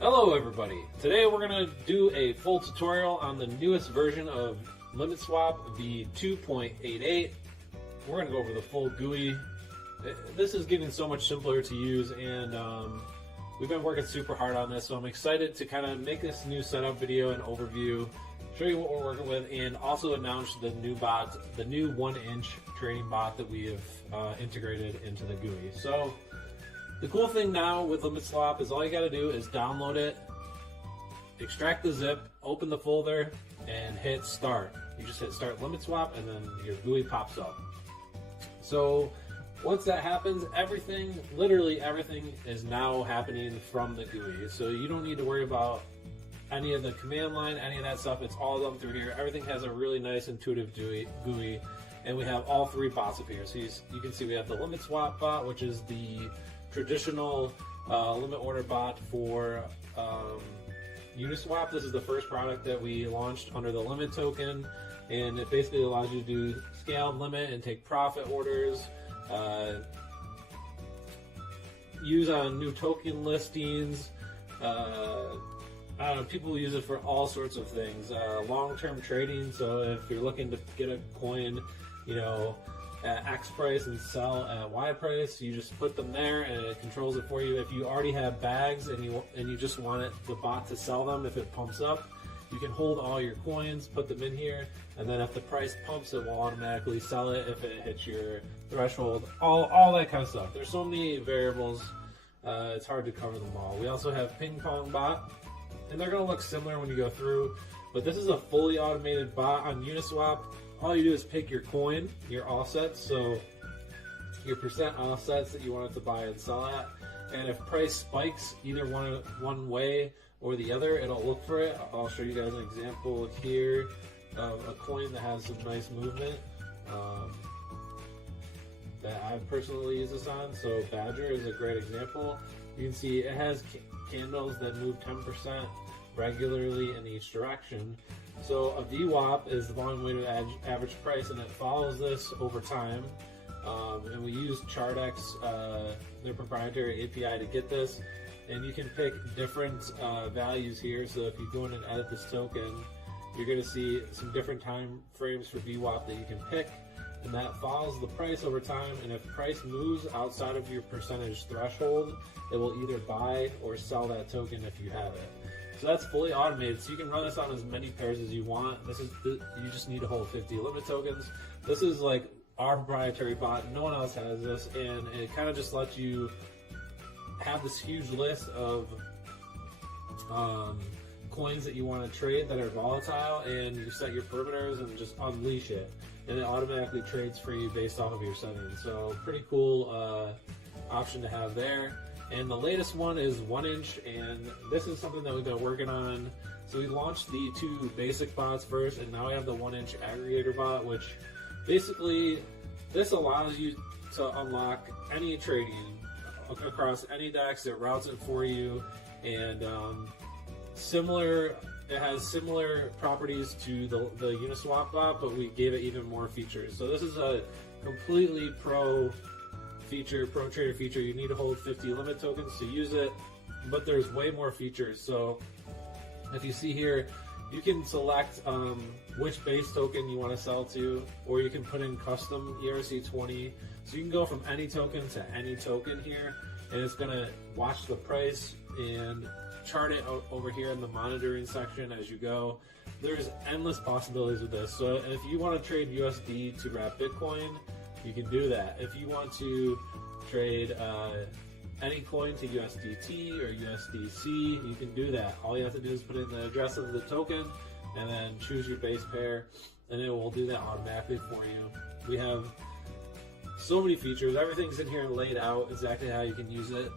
Hello everybody! Today we're going to do a full tutorial on the newest version of LimitSwap, v2.88. We're going to go over the full GUI. This is getting so much simpler to use, and we've been working super hard on this, so I'm excited to kind of make this new setup video and overview, show you what we're working with, and also announce the new bot, the new 1-inch trading bot that we have integrated into the GUI. So the cool thing now with LimitSwap is all you got to do is download it, extract the zip, open the folder, and hit start. You just hit start LimitSwap, and then your GUI pops up. So once that happens, everything, literally everything, is now happening from the GUI. So you don't need to worry about any of the command line, any of that stuff. It's all done through here. Everything has a really nice intuitive GUI, and we have all three bots up here. So you can see we have the LimitSwap bot, which is the traditional limit order bot for Uniswap. This is the first product that we launched under the limit token, and it basically allows you to do scaled limit and take profit orders, use on new token listings. I don't know, people use it for all sorts of things. Long-term trading, so if you're looking to get a coin, you know, at X price and sell at Y price, you just put them there and it controls it for you. If you already have bags and you just want the bot to sell them, if it pumps up, you can hold all your coins, put them in here, and then if the price pumps, it will automatically sell it if it hits your threshold. All that kind of stuff. There's so many variables, it's hard to cover them all. We also have ping pong bot, and they're going to look similar when you go through, but this is a fully automated bot on Uniswap. All you do is pick your coin, your offsets, so your percent offsets that you want it to buy and sell at, and if price spikes either one way or the other, it'll look for it. I'll show you guys an example here of a coin that has some nice movement that I personally use this on. So Badger is a great example. You can see it has candles that move 10% regularly in each direction. So a VWAP is the volume weighted average price, and it follows this over time. And we use ChartX, their proprietary API, to get this. And you can pick different values here. So if you go in and edit this token, you're going to see some different time frames for VWAP that you can pick, and that follows the price over time. And if price moves outside of your percentage threshold, it will either buy or sell that token if you have it. So that's fully automated, so you can run this on as many pairs as you want. You just need to hold 50 limit tokens. This is like our proprietary bot. No one else has this, and it kind of just lets you have this huge list of coins that you want to trade that are volatile, and you set your perimeters and just unleash it, and it automatically trades for you based off of your settings. So pretty cool option to have there. And the latest one is 1-inch, and this is something that we've been working on. So we launched the two basic bots first, and now we have the 1-inch aggregator bot, which basically this allows you to unlock any trading across any DEX. It routes it for you, and it has similar properties to the Uniswap bot, but we gave it even more features. So this is a completely pro trader feature. You need to hold 50 limit tokens to use it, but there's way more features. So if you see here, you can select which base token you want to sell to, or you can put in custom ERC20. So you can go from any token to any token here, and it's going to watch the price and chart it over here in the monitoring section as you go. There's endless possibilities with this. So if you want to trade USD to wrap Bitcoin, you can do that. If you want to trade any coin to USDT or USDC, you can do that. All you have to do is put in the address of the token and then choose your base pair, and it will do that automatically for you. We have so many features. Everything's in here laid out exactly how you can use it.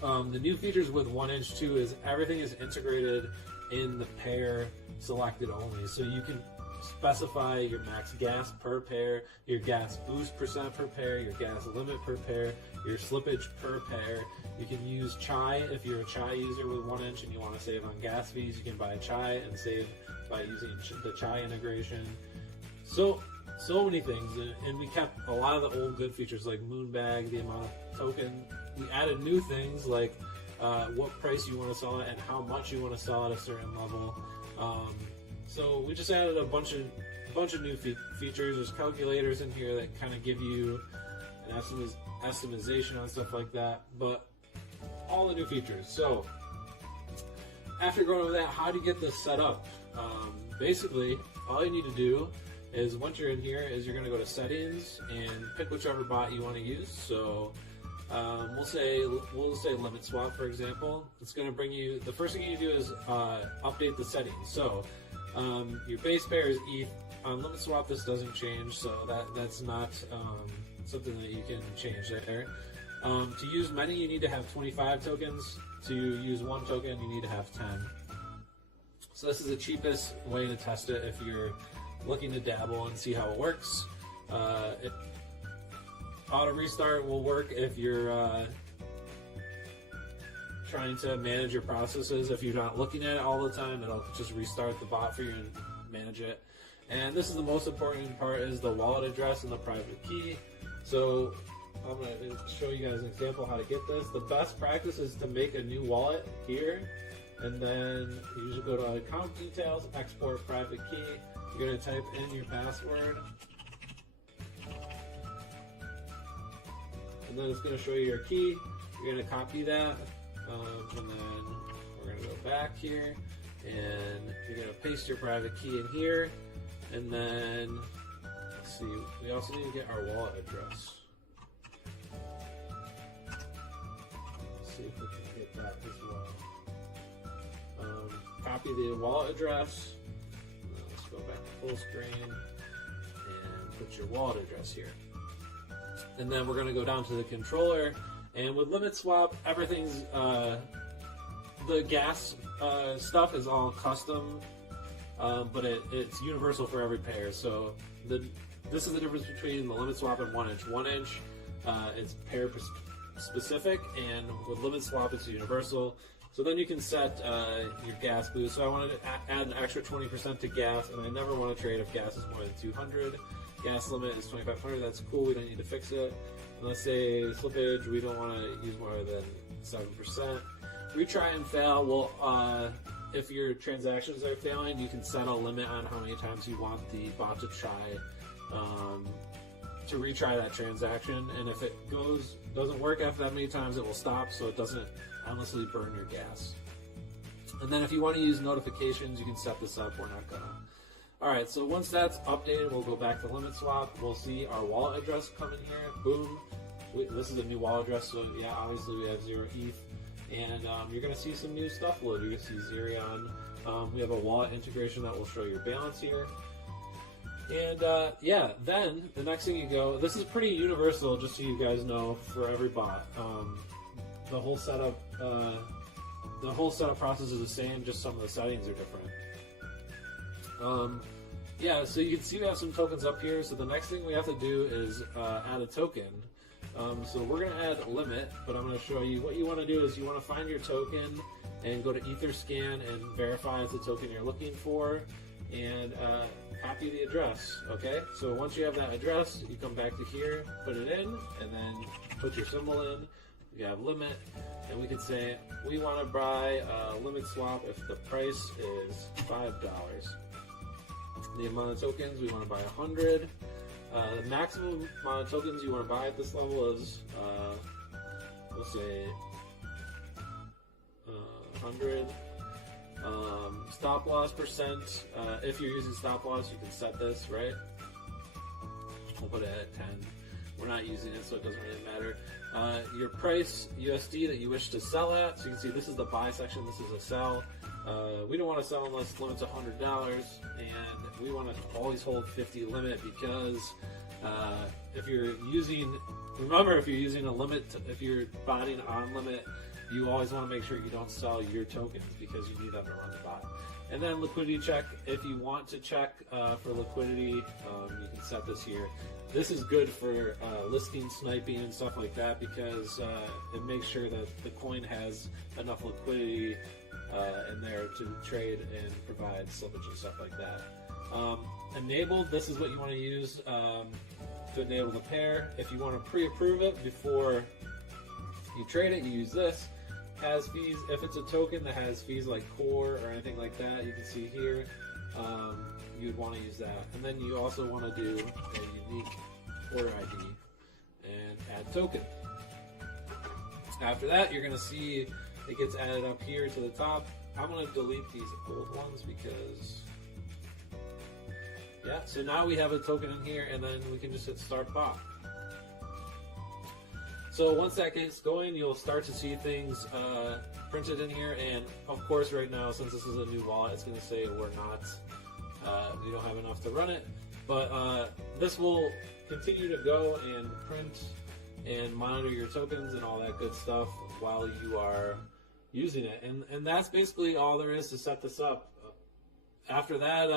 The new features with 1-inch too is everything is integrated in the pair selected only. So you can specify your max gas per pair, your gas boost percent per pair, your gas limit per pair, your slippage per pair. You can use Chai if you're a Chai user with 1-inch and you want to save on gas fees. You can buy Chai and save by using the Chai integration. So many things, and we kept a lot of the old good features like Moonbag, the amount of token. We added new things like what price you want to sell it and how much you want to sell at a certain level. So we just added a bunch of new features. There's calculators in here that kind of give you an estimation on stuff like that, but all the new features. So after going over that, how do you get this set up? Basically, all you need to do is once you're in here is you're going to go to settings and pick whichever bot you want to use. So we'll say limit swap, for example. It's going to bring you, the first thing you do is update the settings. So your base pair is ETH. On limit swap, this doesn't change, so that's not something that you can change there. To use many, you need to have 25 tokens. To use one token, you need to have 10. So this is the cheapest way to test it if you're looking to dabble and see how it works. Auto restart will work if you're trying to manage your processes. If you're not looking at it all the time, it'll just restart the bot for you and manage it. And this is the most important part, is the wallet address and the private key. So I'm going to show you guys an example how to get this. The best practice is to make a new wallet here, and then you usually go to account details, export private key. You're going to type in your password, and then it's going to show you your key. You're going to copy that, and then we're going to go back here, and you're going to paste your private key in here, and then let's see, we also need to get our wallet address. Let's see if we can get that as well. Copy the wallet address. Let's go back to full screen and put your wallet address here. And then we're going to go down to the controller. And with limit swap, everything's the gas stuff is all custom, but it's universal for every pair. So this is the difference between the limit swap and 1inch. 1inch, it's pair specific, and with limit swap, it's universal. So then you can set your gas boost. So I wanted to add an extra 20% to gas, and I never want to trade if gas is more than 200. Gas limit is 2,500. That's cool. We don't need to fix it. And let's say slippage, we don't want to use more than 7%. Retry and fail. Well, if your transactions are failing, you can set a limit on how many times you want the bot to try to retry that transaction. And if it doesn't work after that many times, it will stop, so it doesn't endlessly burn your gas. And then if you want to use notifications, you can set this up. We're not gonna. Alright, so once that's updated, we'll go back to limit swap. We'll see our wallet address come in here. Boom. This is a new wallet address, so yeah, obviously we have 0 ETH. And you're going to see some new stuff load. You're going to see Xerion. We have a wallet integration that will show your balance here. And yeah, then the next thing you go, this is pretty universal, just so you guys know, for every bot. The whole setup process is the same, just some of the settings are different. Yeah, so you can see we have some tokens up here. So the next thing we have to do is add a token. So we're going to add a limit, but I'm going to show you what you want to do is you want to find your token and go to Etherscan and verify it's the token you're looking for, and copy the address. Okay, so once you have that address, you come back to here, put it in, and then put your symbol in. You have limit, and we can say we want to buy limit swap if the price is $5. The amount of tokens, we want to buy 100. The maximum amount of tokens you want to buy at this level is, we'll say, 100. Stop loss percent, if you're using stop loss, you can set this, right? We'll put it at 10. We're not using it, so it doesn't really matter. Your price, USD, that you wish to sell at. So you can see this is the buy section, this is a sell. We don't want to sell unless the limit's $100, and we want to always hold 50 limit, because if you're using a limit, if you're botting on limit, you always want to make sure you don't sell your tokens, because you need them to run the bot. And then liquidity check. If you want to check for liquidity, you can set this here. This is good for listing sniping and stuff like that, because it makes sure that the coin has enough liquidity in there to trade and provide slippage and stuff like that. Enabled, this is what you want to use to enable the pair. If you want to pre-approve it before you trade it, you use this. has fees. If it's a token that has fees like core or anything like that, you can see here, you'd want to use that. And then you also want to do a unique order ID and add token. After that, you're going to see it gets added up here to the top. I'm going to delete these old ones because, yeah, so now we have a token in here, and then we can just hit start bot. So once that gets going, you'll start to see things printed in here, and of course right now, since this is a new wallet, it's going to say we don't have enough to run it, but this will continue to go and print and monitor your tokens and all that good stuff while you are using it, and that's basically all there is to set this up. After that,